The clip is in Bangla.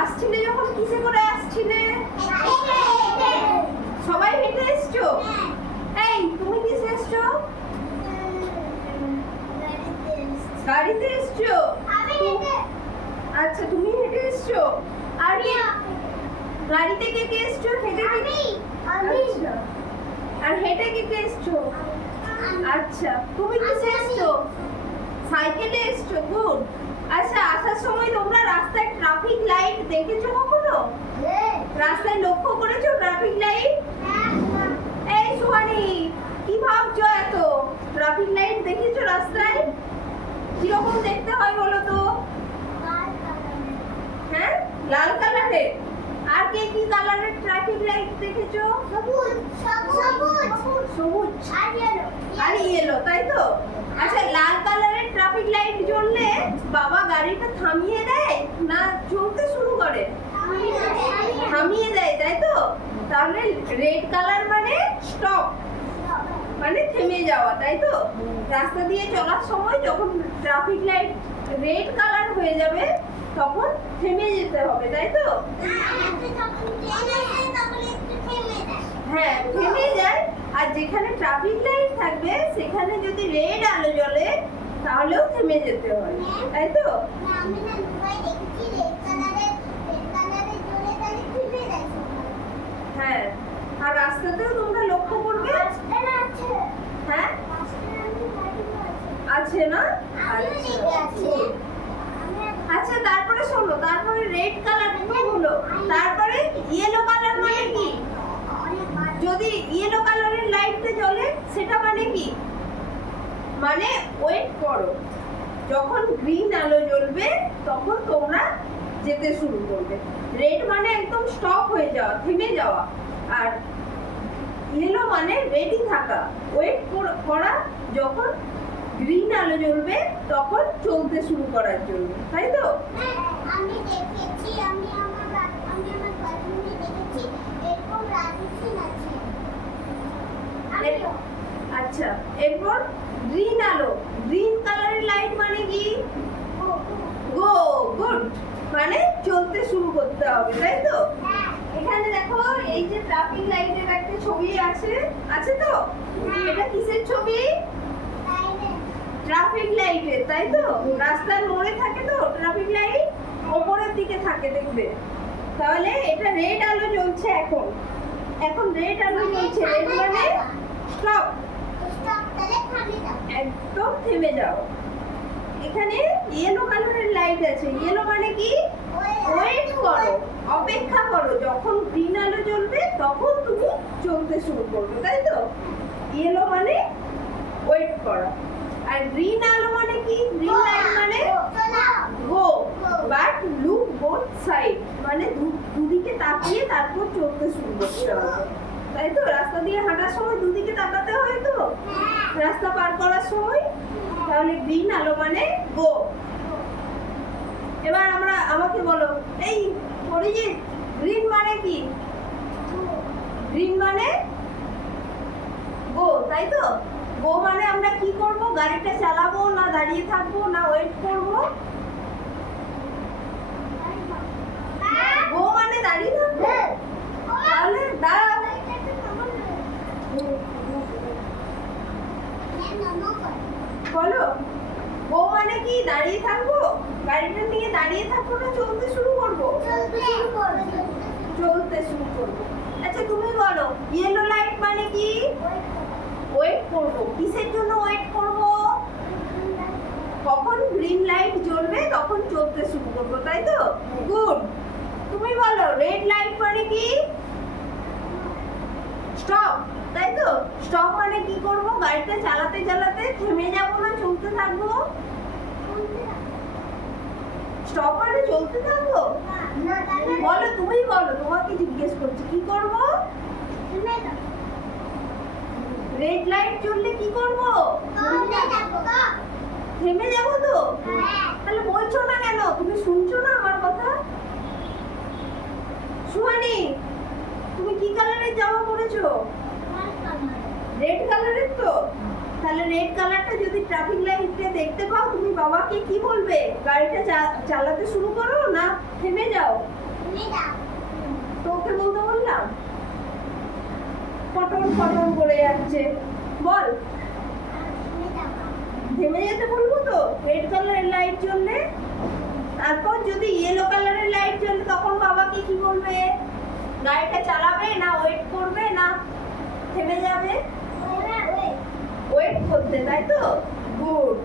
আসছিলে যখন কিসে করে আসছিলে? সবাই হেঁটে এসছো? এই তুমি কিসে এসছো? গাড়িতে এসছো? আচ্ছা তুমি হেঁটে এসছো। আর গাড়িতে কে কে এসছো? হেঁটে আচ্ছা। আর হেঁটে কে কে এসছো? আচ্ছা তুমি কিসে এসছো? সাইকেলে এসছো। গুড। আচ্ছা আসার সময় তোমরা রাস্তায় ট্রাফিক লাইট দেখেছো কখনো? রাস্তায় লক্ষ্য করেছো ট্রাফিক লাইট? এই সুহানি কি ভাবছো এত? ট্রাফিক লাইট দেখেছো রাস্তায়? কিরকম দেখতে হয় বলো তো? হ্যাঁ লাল কালারের। আর কে কি কালারের ট্রাফিক লাইট দেখেছো? সবুজ আর ইয়েলো, তাই তো? আচ্ছা লাল কালারের ট্রাফিক লাইট জ্বললে বাবা গাড়িটা থামিয়ে দেয় না চলতে শুরু করে? থামিয়ে দেয়, তাই তো? তাহলে রেড কালার মানে স্টপ, মানে থেমে যাওয়া, তাই তো? রাস্তা দিয়ে চলার সময় যখন ট্রাফিক লাইট রেড কালার হয়ে যাবে তখন থেমে যেতে হবে, তাই তো? হ্যাঁ থেমে যায়। আর যেখানে ট্রাফিক লাইট থাকবে সেখানে যদি রেড আলো জ্বলে তাহলেও থেমে যেতে হয়, তাই তো? হ্যাঁ আর রাস্তাতেও তোমরা লক্ষ্য করবে। হ্যাঁ আছে না? আচ্ছা তারপরে শোনো, তারপরে রেড কালার হলো, তারপরে ইয়েলো কালার মানে কি? যদি ইয়েলো কালারের লাইটটা জ্বলে সেটা মানে কি? মানে ওয়েট করো। যখন গ্রিন আলো জ্বলবে তখন তোমরা যেতে শুরু করবে। রেড মানে একদম স্টপ হয়ে যাওয়া, থেমে যাওয়া। আর ইয়েলো মানে রেডি থাকা, ওয়েট করা। যখন গ্রিন আলো জ্বলবে তখন চলতে শুরু করার জন্য, তাই তো? আমি দেখেছি, আমি আমার বাথরুমে দেখেছি এরকম রাজস্থান আছে। আচ্ছা এরপর গ্রিন আলো, গ্রিন কালারের লাইট মানে কি? গো। গুড, মানে চলতে শুরু করতে হবে, তাই তো? এখানে দেখো এই যে ট্রাফিক লাইটের একটা ছবি আছে, আছে তো? এটা কিসের ছবি? ট্রাফিক লাইটের, তাই তো? রাস্তার মোড়ে থাকে তো ট্রাফিক লাইট, ওপরের দিকে থাকে দেখবে। তাহলে এটা রেড আলো জ্বলছে এখন, এখন রেড আলো জ্বলছে। রেড মানে স্টপ, একদম থেমে যাও। এখানে ইয়েলো কালারের লাইট আছে, ইয়েলো মানে কি? ওয়েট করো, অপেক্ষা করো। যখন গ্রিন আলো জ্বলবে তখন তুমি চলতে শুরু করবে, তাই তো? ইয়েলো মানে ওয়েট করা। আর গ্রিন আলো মানে কি? গ্রিন লাইট মানে গো, বাট লুক বোথ সাইড, মানে দুদিকে তাকিয়ে তারপর চলতে শুরু করতে হবে, তাই তো? রাস্তা দিয়ে হাঁটার সময় দুদিকে তাকাতে হয় তো রাস্তা পার করার সময়। তাহলে গ্রিন আলো মানে গো। এবার আমাকে বলো, এই অরিজিৎ, গ্রিন মানে কি? গ্রিন মানে গো, তাই তো? গো মানে আমরা কি করব? গাড়িটা চালাবো না দাঁড়িয়ে থাকবো না ওয়েট করব? গো মানে দাঁড়িয়ে থাকবো। তাহলে দাঁড়াও। বলো, গো মানে কি? দাঁড়িয়ে থাকবো? গাড়িটা নিয়ে দাঁড়িয়ে থাকবো না চলতে শুরু করবো? চলতে শুরু করবো। আচ্ছা তুমি বলো, ইয়েলো লাইট মানে কি? ওয়েট করবো। কিসের জন্য ওয়েট করব? কখন গ্রিন লাইট জ্বলবে তখন চলতে শুরু করবো, তাই তো? গুড। তুমি বলো, রেড লাইট মানে কি? স্টপ, তাই তো? স্টপ মানে কি করব? গাড়িটা চালাতে চালাতে থেমে যাব না চলতে থাকবো? স্টপ মানে চলতে থাকবো? বলো, তুমি বলো, তোমাকে জিজ্ঞেস করছি কি করব? রেড লাইট জ্বললে কি করব? থেমে যাবো তো? তাহলে বলছো না কেন? তুমি শুনছো না আমার কথা? সুহানি, তুমি কি কালারের জামা পরেছো? রেড কালারের তো? তাহলে রেড কালারটা যদি ট্রাফিক লাইটে দেখতে পাও তুমি বাবাকে কি বলবে? গাড়িটা চালাতে শুরু করো না থেমে যাও? তুমি দাও। তোকে বলতে বললাম? ফটন ফটন করে যাচ্ছে, বল। তুমি দাও। থেমে যেতে বলবো তো? রেড কালারের লাইট জ্বললে, তারপর যদি ইয়েলো কালারের লাইট জ্বলে তখন বাবাকে কি বলবে? গাড়িটা চালাবে না ওয়েট করবে না থেমে যাবে? ওয়েট করতে, তাই তো? গুড।